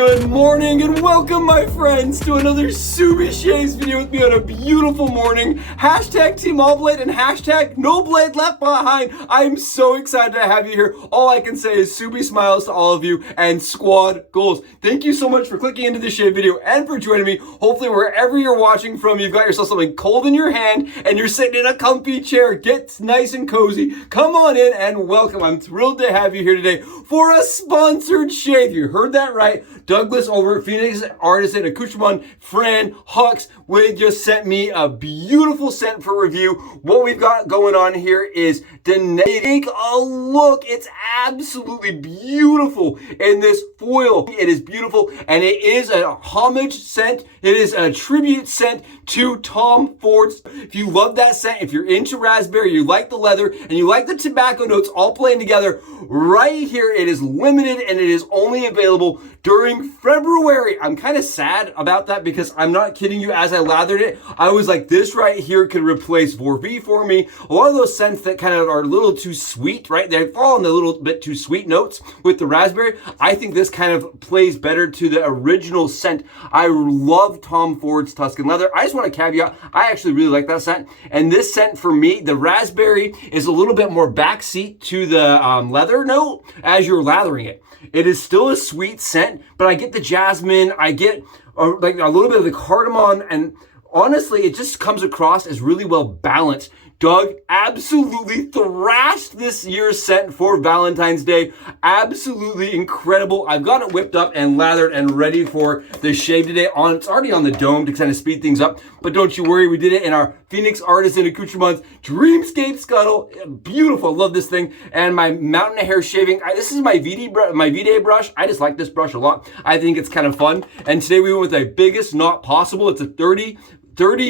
Good morning and welcome, my friends, to another Subi Shaves video with me on a beautiful morning. Hashtag Team All Blade and hashtag No Blade Left Behind. I am so excited to have you here. All I can say is Subi smiles to all of you and squad goals. Thank you so much for clicking into this shave video and for joining me. Hopefully wherever you're watching from, you've got yourself something cold in your hand and you're sitting in a comfy chair. Get nice and cozy. Come on in and welcome. I'm thrilled to have you here today for a sponsored shave. You heard that right. Douglas over at Phoenix Artisan Accoutrements, Fran, Hux, Wade just sent me a beautiful scent for review. What we've got going on here is DANAID. Take a look. It's absolutely beautiful in this foil. It is beautiful and it is a homage scent. It is a tribute scent to Tom Ford's. If you love that scent, if you're into raspberry, you like the leather, and you like the tobacco notes all playing together, right here it is limited and it is only available during February. I'm kind of sad about that because I'm not kidding you. As I lathered it, I was like, this right here could replace Vday for me. A lot of those scents that kind of are a little too sweet, right? They fall on the little bit too sweet notes with the raspberry. I think this kind of plays better to the original scent. I love Tom Ford's Tuscan leather. I just want to caveat, I actually really like that scent. And this scent for me, the raspberry is a little bit more backseat to the leather note as you're lathering it. It is still a sweet scent, but I get the jasmine, I get like a little bit of the cardamom, and honestly, it just comes across as really well balanced. Doug absolutely thrashed this year's scent for Valentine's Day. Absolutely incredible. I've got it whipped up and lathered and ready for the shave today. It's already on the dome to kind of speed things up, but don't you worry, we did it in our Phoenix Artisan Accoutrements Dreamscape Scuttle. Beautiful, love this thing. And my Mountain Hare shaving, this is my Vday brush. I just like this brush a lot. I think it's kind of fun. And today we went with the biggest knot possible. It's a 30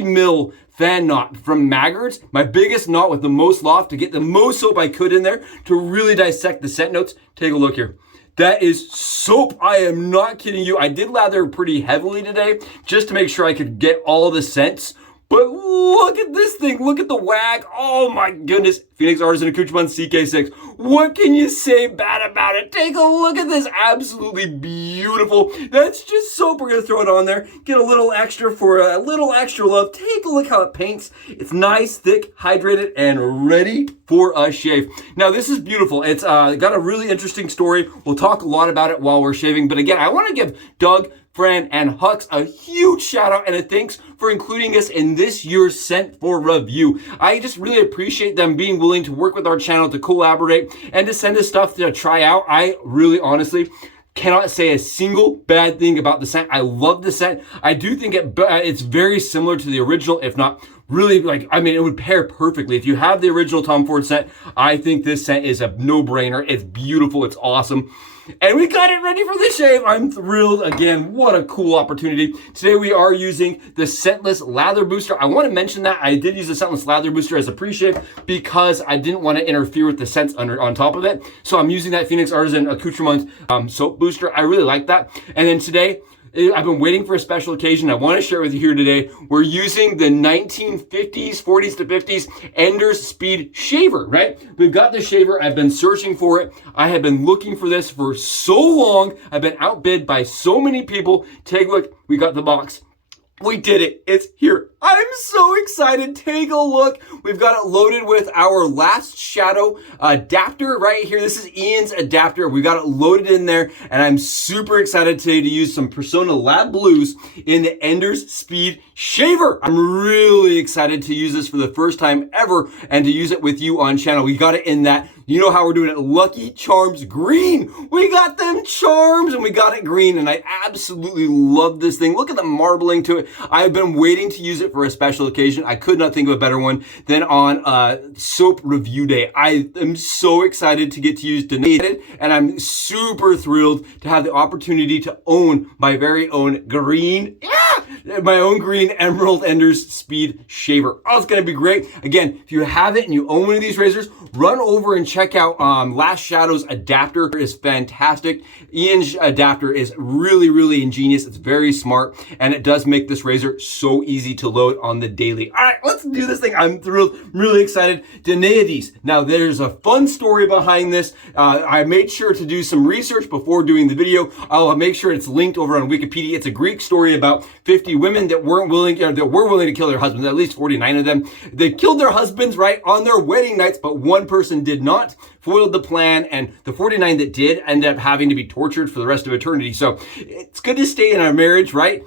mil fan knot from Maggards, my biggest knot with the most loft to get the most soap I could in there to really dissect the scent notes. Take a look here. That is soap. I am not kidding you. I did lather pretty heavily today just to make sure I could get all the scents. But look at this thing. Look at the wag. Oh my goodness. Phoenix Artisan Accoutrements CK6. What can you say bad about it? Take a look at this. Absolutely beautiful. That's just soap. We're going to throw it on there. Get a little extra for a little extra love. Take a look how it paints. It's nice, thick, hydrated, and ready for a shave. Now, this is beautiful. It's got a really interesting story. We'll talk a lot about it while we're shaving. But again, I want to give Doug, Fran, and Hux a huge shout out and a thanks for including us in this year's scent for review. I just really appreciate them being willing to work with our channel, to collaborate, and to send us stuff to try out. I really honestly cannot say a single bad thing about the scent. I love the scent. I do think it's very similar to the original, if not really, like, I mean, it would pair perfectly. If you have the original Tom Ford scent, I think this scent is a no-brainer. It's beautiful. It's awesome. And we got it ready for the shave. I'm thrilled. Again, what a cool opportunity. Today we are using the Scentless Lather Booster. I want to mention that I did use the Scentless Lather Booster as a pre-shave because I didn't want to interfere with the scents on top of it. So I'm using that Phoenix Artisan Accoutrements soap booster. I really like that. And then today, I've been waiting for a special occasion. I want to share with you here today. We're using the 1950s, 40s to 50s Ender's Speed Shaver, right? We've got the shaver. I've been searching for it. I have been looking for this for so long. I've been outbid by so many people. Take a look. We got the box. We did it. It's here. I'm so excited. Take a look. We've got it loaded with our Last Shadow adapter right here. This is Ian's adapter. We got it loaded in there, and I'm super excited today to use some Personna Lab Blues in the Ender's Speed Shaver. I'm really excited to use this for the first time ever and to use it with you on channel. We got it in that, you know how we're doing it, Lucky Charms green. We got them charms and we got it green, and I absolutely love this thing. Look at the marbling to it. I've been waiting to use it for a special occasion. I could not think of a better one than on soap review day. I am so excited to get to use DANAID, and I'm super thrilled to have the opportunity to own my very own green my own green Emerald Enders Speed Shaver. Oh, it's gonna be great. Again, if you haven't and you own one of these razors, run over and check out Last Shadow's adapter. It is fantastic. Ian's adapter is really, really ingenious. It's very smart, and it does make this razor so easy to load on the daily. All right, let's do this thing. I'm thrilled, I'm really excited. DANAID. Now, there's a fun story behind this. I made sure to do some research before doing the video. I'll make sure it's linked over on Wikipedia. It's a Greek story about 50 women that were willing to kill their husbands, at least 49 of them. They killed their husbands, right, on their wedding nights, but one person did not, foiled the plan, and the 49 that did end up having to be tortured for the rest of eternity. So it's good to stay in our marriage, right?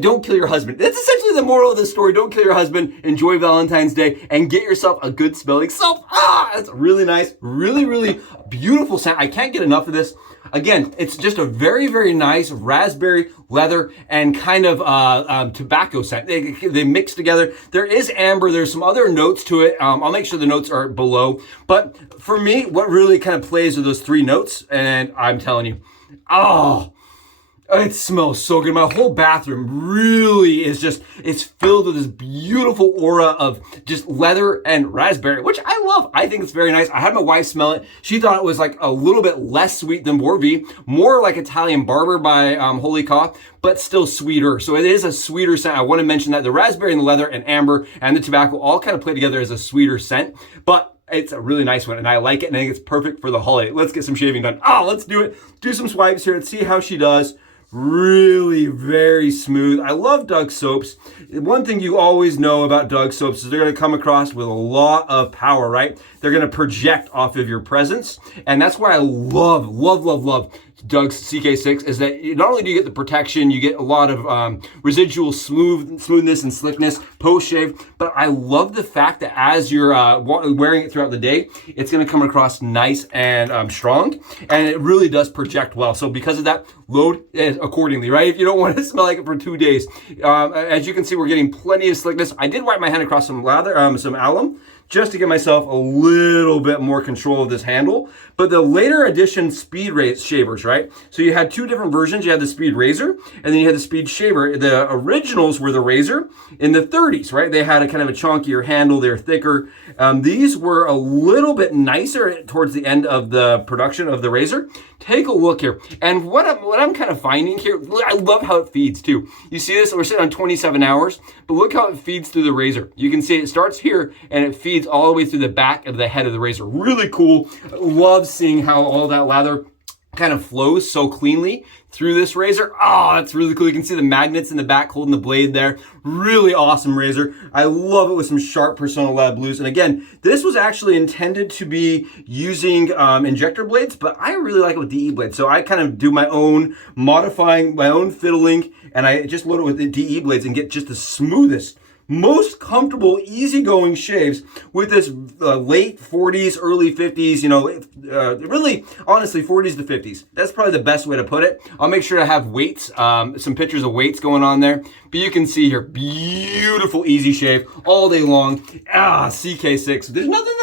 Don't kill your husband. That's essentially the moral of the story. Don't kill your husband. Enjoy Valentine's Day and get yourself a good smelling soap. That's really nice, really, really beautiful scent. I can't get enough of this. Again, it's just a very, very nice raspberry, leather, and kind of tobacco scent. They mix together. There is amber. There's some other notes to it. I'll make sure the notes are below. But for me, what really kind of plays are those three notes. And I'm telling you, oh, it smells so good. My whole bathroom really is just, it's filled with this beautiful aura of just leather and raspberry, which I love. I think it's very nice. I had my wife smell it. She thought it was like a little bit less sweet than Vday, more like Italian Barber by Holy Cough, but still sweeter. So it is a sweeter scent. I want to mention that the raspberry and the leather and amber and the tobacco all kind of play together as a sweeter scent, but it's a really nice one, and I like it, and I think it's perfect for the holiday. Let's get some shaving done. Let's do it. Do some swipes here. Let's see how she does. Really very smooth. I love Doug soaps. One thing you always know about Doug soaps is they're going to come across with a lot of power, right? They're going to project off of your presence. And that's why I love Doug's CK6 is that not only do you get the protection, you get a lot of residual smoothness and slickness post-shave, but I love the fact that as you're wearing it throughout the day, it's going to come across nice and strong, and it really does project well. So because of that, load it accordingly, right? If you don't want to smell like it for 2 days. As you can see, we're getting plenty of slickness. I did wipe my hand across some lather, some alum, just to give myself a little bit more control of this handle. But the later edition speed shavers, right? So you had two different versions. You had the speed razor, and then you had the speed shaver. The originals were the razor in the 30s, right? They had a kind of a chunkier handle. They're thicker. These were a little bit nicer towards the end of the production of the razor. Take a look here. And what I'm kind of finding here, I love how it feeds too. You see this? We're sitting on 27 hours, but look how it feeds through the razor. You can see it starts here and it feeds all the way through the back of the head of the razor. Really cool. Love seeing how all that lather kind of flows so cleanly through this razor. It's really cool. You can see the magnets in the back holding the blade there. Really awesome razor. I love it with some sharp Personna Lab blues. And again, this was actually intended to be using injector blades, but I really like it with DE blades. So I kind of do my own modifying, my own fiddling, and I just load it with the DE blades and get just the smoothest, most comfortable, easygoing shaves with this late 40s, early 50s, really, honestly, 40s to 50s. That's probably the best way to put it. I'll make sure to have weights, some pictures of weights going on there. But you can see here, beautiful, easy shave all day long. CK6. There's nothing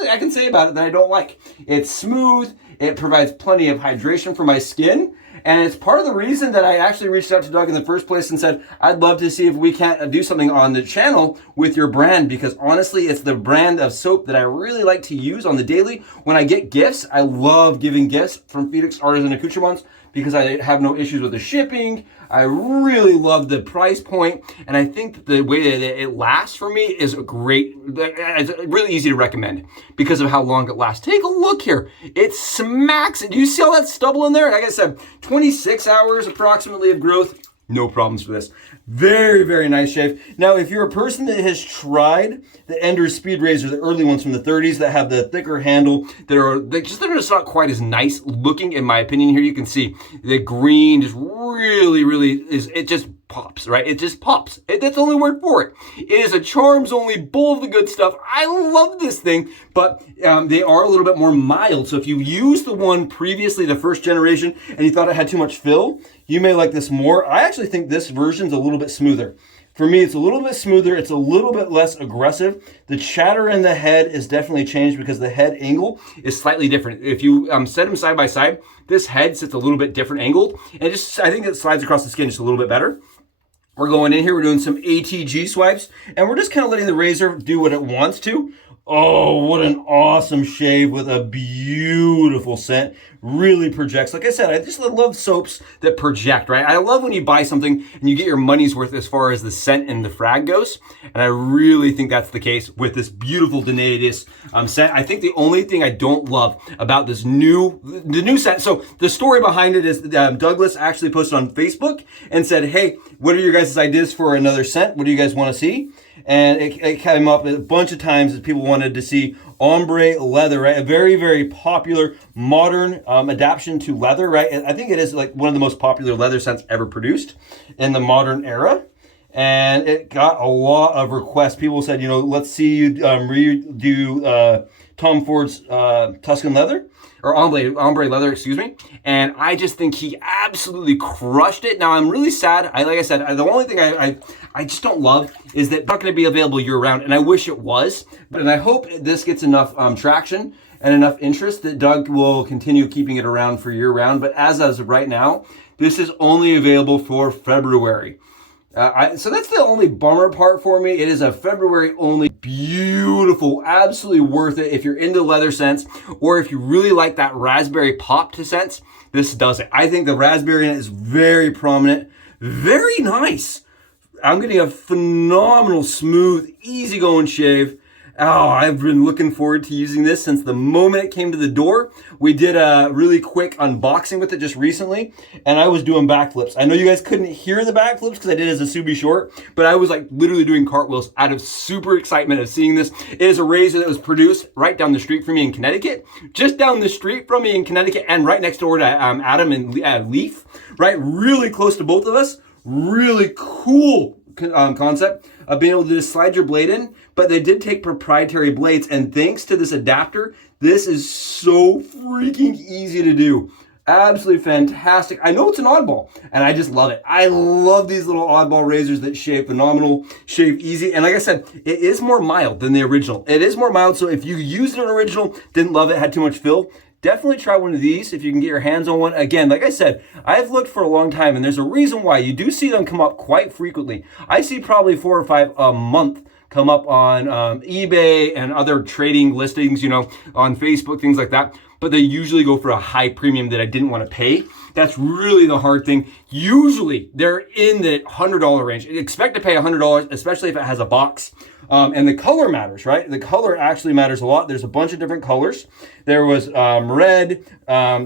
that I can say about it that I don't like. It's smooth. It provides plenty of hydration for my skin. And it's part of the reason that I actually reached out to Doug in the first place and said, I'd love to see if we can't do something on the channel with your brand, because honestly, it's the brand of soap that I really like to use on the daily. When I get gifts, I love giving gifts from Phoenix Artisan Accoutrements because I have no issues with the shipping. I really love the price point, and I think that the way that it lasts for me is great. It's really easy to recommend because of how long it lasts. Take a look here. It smacks it. Do you see all that stubble in there? Like I said, 26 hours approximately of growth. No problems with this. Very, very nice shave. Now, if you're a person that has tried the Enders Speed Razor, the early ones from the 30s that have the thicker handle, they're just not quite as nice looking, in my opinion. Here you can see the green just really it just pops, right? It just pops. That's the only word for it. It is a charms only bowl of the good stuff. I love this thing, but they are a little bit more mild. So if you use the one previously, the first generation, and you thought it had too much fill, you may like this more. I actually think this version's a little bit smoother. For me, it's a little bit smoother. It's a little bit less aggressive. The chatter in the head is definitely changed because the head angle is slightly different. If you set them side by side, this head sits a little bit different angled. And I think it slides across the skin just a little bit better. We're going in here, we're doing some ATG swipes, and we're just kind of letting the razor do what it wants to. Oh, what an awesome shave with a beautiful scent. Really projects. Like I said, I just love soaps that project, right? I love when you buy something and you get your money's worth as far as the scent and the frag goes. And I really think that's the case with this beautiful DANAID IS scent. I think the only thing I don't love about this new scent, so the story behind it is Douglas actually posted on Facebook and said, hey, what are your guys' ideas for another scent? What do you guys want to see? And it came up a bunch of times that people wanted to see Ombre leather, right? A very, very popular modern adaptation to leather, right? I think it is like one of the most popular leather scents ever produced in the modern era. And it got a lot of requests. People said, you know, let's see you redo Tom Ford's Tuscan leather, or ombre leather, excuse me. And I just think he absolutely crushed it. Now, I'm really sad. Like I said, the only thing I just don't love is that it's not going to be available year round, and I wish it was. And I hope this gets enough traction and enough interest that Doug will continue keeping it around for year round. But as of right now, this is only available for February. So that's the only bummer part for me. It is a February only. Beautiful, absolutely worth it if you're into leather scents, or if you really like that raspberry pop to scents. This does it. I think the raspberry in it is very prominent, very nice. I'm getting a phenomenal, smooth, easygoing shave. Oh, I've been looking forward to using this since the moment it came to the door. We did a really quick unboxing with it just recently, and I was doing backflips. I know you guys couldn't hear the backflips because I did it as a Subi short, but I was like literally doing cartwheels out of super excitement of seeing this. It is a razor that was produced right down the street from me in Connecticut, just down the street from me in Connecticut, and right next door to Adam and Leaf, right? Really close to both of us. Really cool concept of being able to just slide your blade in, but they did take proprietary blades, and thanks to this adapter, this is so freaking easy to do. Absolutely fantastic. I know it's an oddball, and I just love it. I love these little oddball razors that shave phenomenal, shave easy, and like I said, it is more mild than the original. It is more mild, so if you used an original, didn't love it, had too much fill, definitely try one of these if you can get your hands on one. Again, like I said, I've looked for a long time, and there's a reason why. You do see them come up quite frequently. I see probably 4 or 5 a month come up on eBay and other trading listings, you know, on Facebook, things like that. But they usually go for a high premium that I didn't want to pay. That's really the hard thing. Usually they're in the $100 range. Expect to pay $100, especially if it has a box. And the color matters, right? The color actually matters a lot. There's a bunch of different colors. There was red.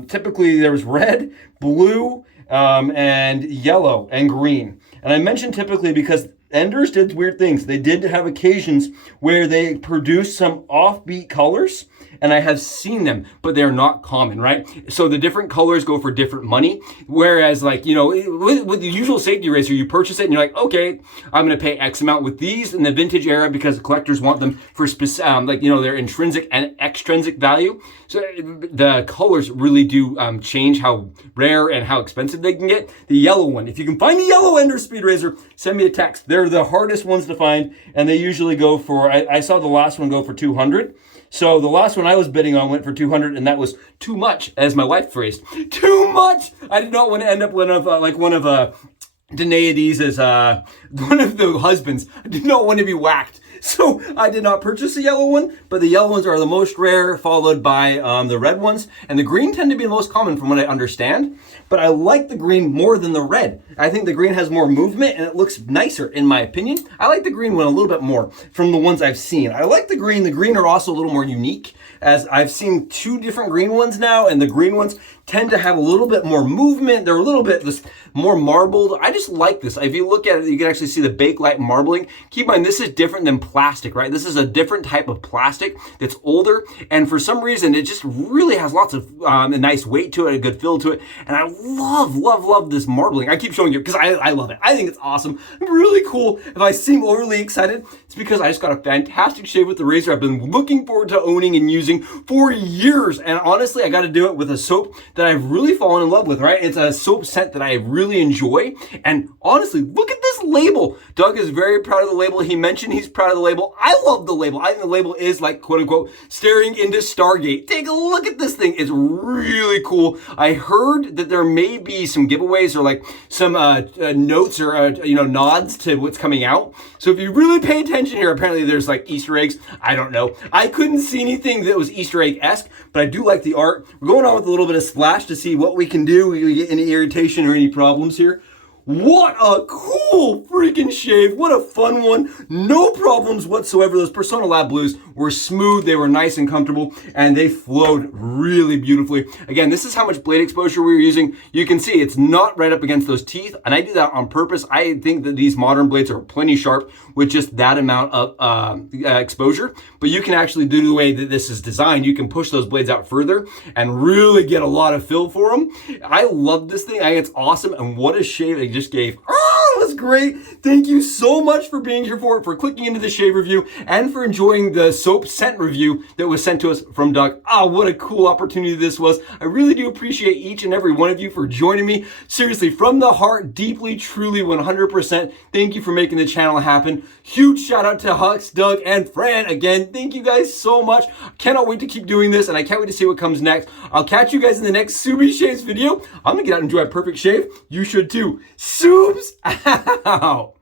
Typically there was red, blue, and yellow and green. And I mentioned typically because Enders did weird things. They did have occasions where they produced some offbeat colors, and I have seen them, but they're not common, right? So the different colors go for different money. Whereas, like, you know, with the usual safety razor, you purchase it and you're like, okay, I'm going to pay X amount. With these in the vintage era, because collectors want them for specific, like, you know, their intrinsic and extrinsic value. So the colors really do change how rare and how expensive they can get. The yellow one, if you can find the yellow Ender speed razor, send me a text. They're the hardest ones to find, and they usually go for, I saw the last one go for 200. So the last one I was bidding on went for 200, and that was too much, as my wife phrased. Too much! I did not want to end up one of DANAID IS as one of the husbands. I did not want to be whacked. So I did not purchase the yellow one, but the yellow ones are the most rare, followed by the red ones. And the green tend to be the most common from what I understand. But I like the green more than the red. I think the green has more movement and it looks nicer in my opinion. I like the green one a little bit more from the ones I've seen. I like the green. The green are also a little more unique, as I've seen 2 different green ones now, and the green ones tend to have a little bit more movement. They're a little bit more marbled. I just like this. If you look at it, you can actually see the bakelite marbling. Keep in mind, this is different than plastic, right? This is a different type of plastic that's older, and for some reason, it just really has lots of a nice weight to it, a good feel to it, and I love this marbling. I keep showing you because I love it. I think it's awesome. Really cool. If I seem overly excited, it's because I just got a fantastic shave with the razor I've been looking forward to owning and using for years, and honestly, I got to do it with a soap that that I've really fallen in love with, right? It's a soap scent that I really enjoy. And honestly, look at this label. Doug is very proud of the label. He mentioned he's proud of the label. I love the label. I think the label is like, quote unquote, staring into Stargate. Take a look at this thing. It's really cool. I heard that there may be some giveaways or like some notes or nods to what's coming out. So if you really pay attention here, apparently there's like Easter eggs. I don't know. I couldn't see anything that was Easter egg-esque, but I do like the art. We're going on with a little bit of splash to see what we can do. We get any irritation or any problems here. What a cool freaking shave. What a fun one. No problems whatsoever. Those Personna Lab Blues were smooth. They were nice and comfortable, and they flowed really beautifully. Again, this is how much blade exposure we were using. You can see it's not right up against those teeth, and I do that on purpose. I think that these modern blades are plenty sharp with just that amount of exposure, but you can actually do the way that this is designed. You can push those blades out further and really get a lot of fill for them. I love this thing. I think it's awesome, and what a shave they just gave. Oh, that was great. Thank you so much for being here for clicking into the shave review, and for enjoying the soap scent review that was sent to us from Doug. Oh, what a cool opportunity this was. I really do appreciate each and every one of you for joining me. Seriously, from the heart, deeply, truly, 100%. Thank you for making the channel happen. Huge shout out to Hux, Doug, and Fran. Again, thank you guys so much. Cannot wait to keep doing this, and I can't wait to see what comes next. I'll catch you guys in the next Subi Shaves video. I'm gonna get out and enjoy a perfect shave. You should too. Subs out.